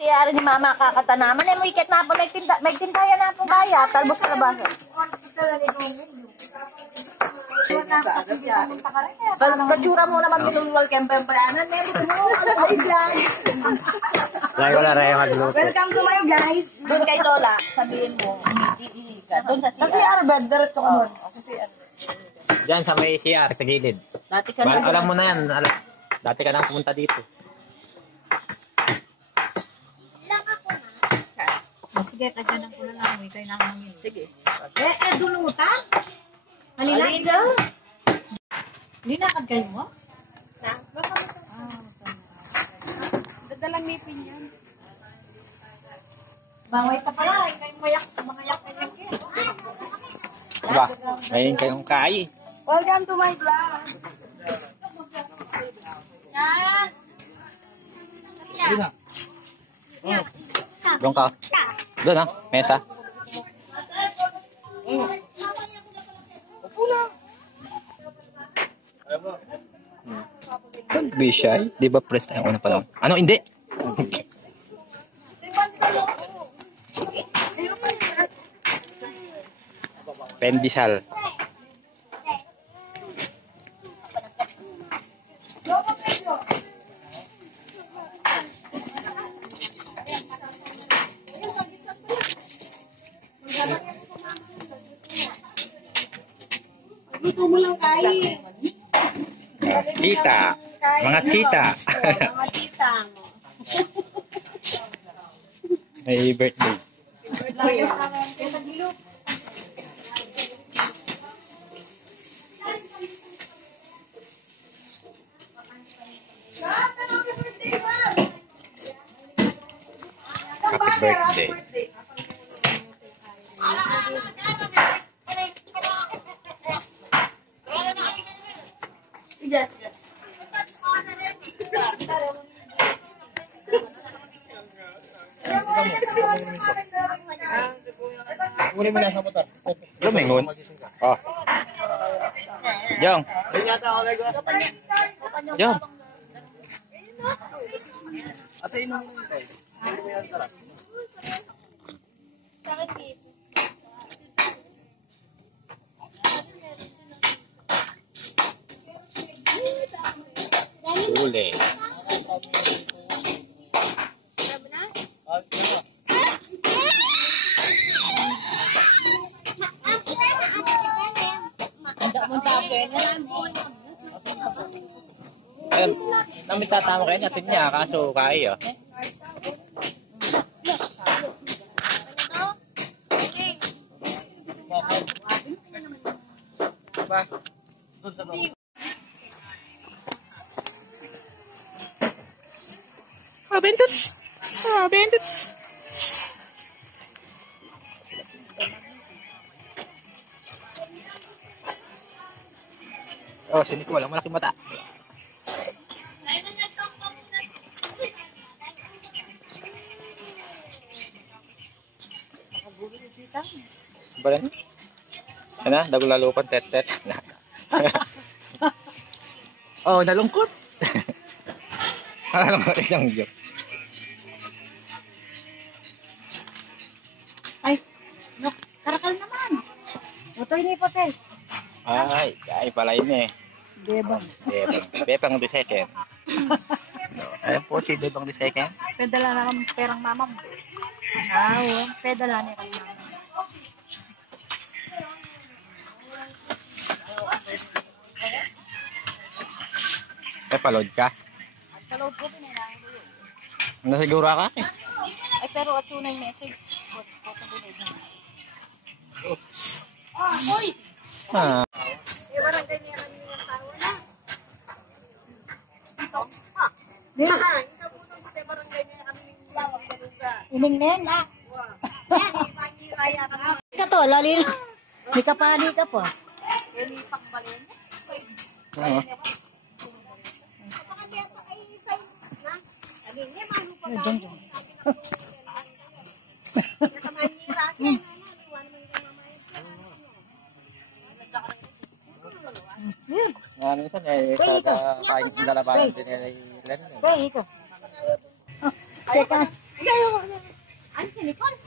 Kaya ni mama kakatanaman ay mo iket na po may tindaya na po kaya talbos sa labas. Katsura mo naman binulwal kempe payanan meron mo ay lang. Lagi wala rin magluto. Welcome to my guys. Doon kay Lola, sabihin mo, iihi ka. Doon sa CR bed, diretso ka doon. Diyan sa may CR, sa gilid. Dati ka na. Alam mo na yan. Dati ka nang pumunta dito. Sige, kadyanan ko na lang. May kayo na hangin. Sige. Dulutan? Halilay daw? Linakad kayo mo? Na? Dadalang ngipin yan. Bangway ka pala. Kayo mayak. Mangayak ka lang yan. Aba, ngayon kayong kai. Welcome to my vlog. Doon ka. Doon ha, mesa. Don't be shy. Di ba press tayo una pa lang? Ano, hindi? Pendisal. Luto mo lang kain. Kita. Mga kita. Mga kita. May birthday. Happy birthday. Yes. Kunin mo na sa motor. Lumingon. Oh. Jong. Jong. Ate, inom mo tayo. Huli. Ayun, namin tatama kayo natin niya, kaso kaya. Bentot. Bentot. Oh, sini ko walang malaking mata. Balan. Sana, dago lalupan tet-tet. Oh, nalungkot. Nalungkot isang joke. Ay, no, karakal naman. Utoy ni Potel. Ay pala yun eh. Bebang. Bebang the second. Alam po si Bebang the second. Pedala na kang perang mamam. Oo, pedala niya kang mamam. Palod ka? Sa loob ko, pinailangan ko yun. Nasiguro ka eh. Ay, pero at tunay message. Uy! Ah. Barangay niya kami ng tawa na. Barangay niya kami ng lawang baluga. Ining nen, ah. Yan, ipangiraya ka na. Ika to, lalin. May kapani ka po. Yan, ipangbalin. Oo. Minsan eh, talaga kain lalabanan din nila. Ikaw. Teka. Ano si Nicole?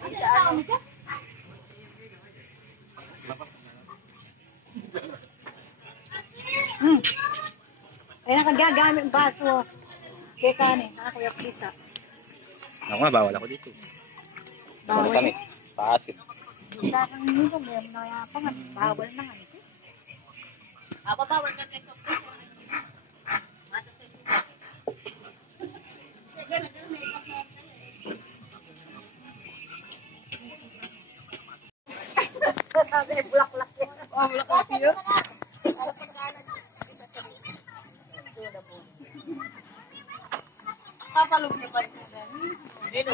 Ano sa tao mo ka? Ay, nakagagamit ang baso. Kaya kanin, nakakuyak isa. Ako nga, bawal ako dito. Bawal kami. Paasin. Sa akin nito, may nayapangan. Bawal na nga ito. Bawal na ito. Bulaklak yan. Bulaklak yun. Papalog niya pa rin siya. Dito.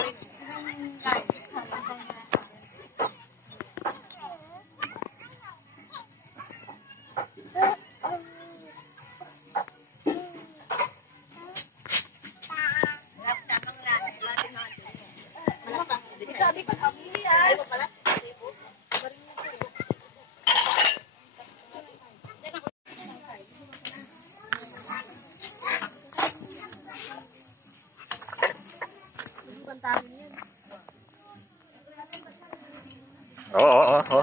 Oo.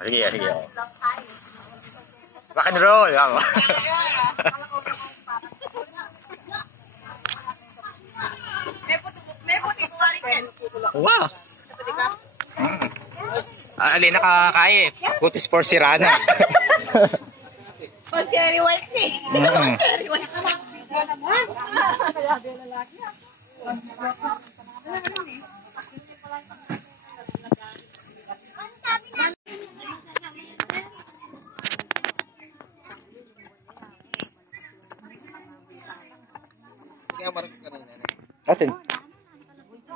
Sige. Rock and roll. Wow. Alin nakakaya. Putis for si Rana. Very wealthy. Very wealthy.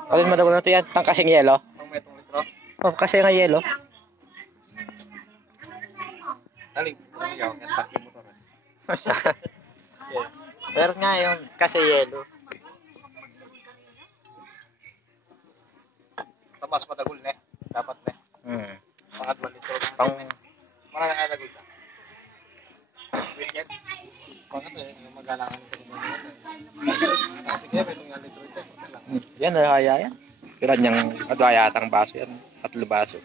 Alin mo daw natin yan? Tangkasing yelo? Ang metong litro. Oh, kasi nga yelo. Aling. Yung tangke motor. Pero nga yung kasi yelo. Tamas matagul na. Dapat na. Pangat 1 litro. Pang... Para na alagul ka. Weekend. Pangat yung magalangan ito. Sige, metong 1 litro ito. Yan, nakakaya yan. Pero niyang adwayatang baso yan. 3 baso.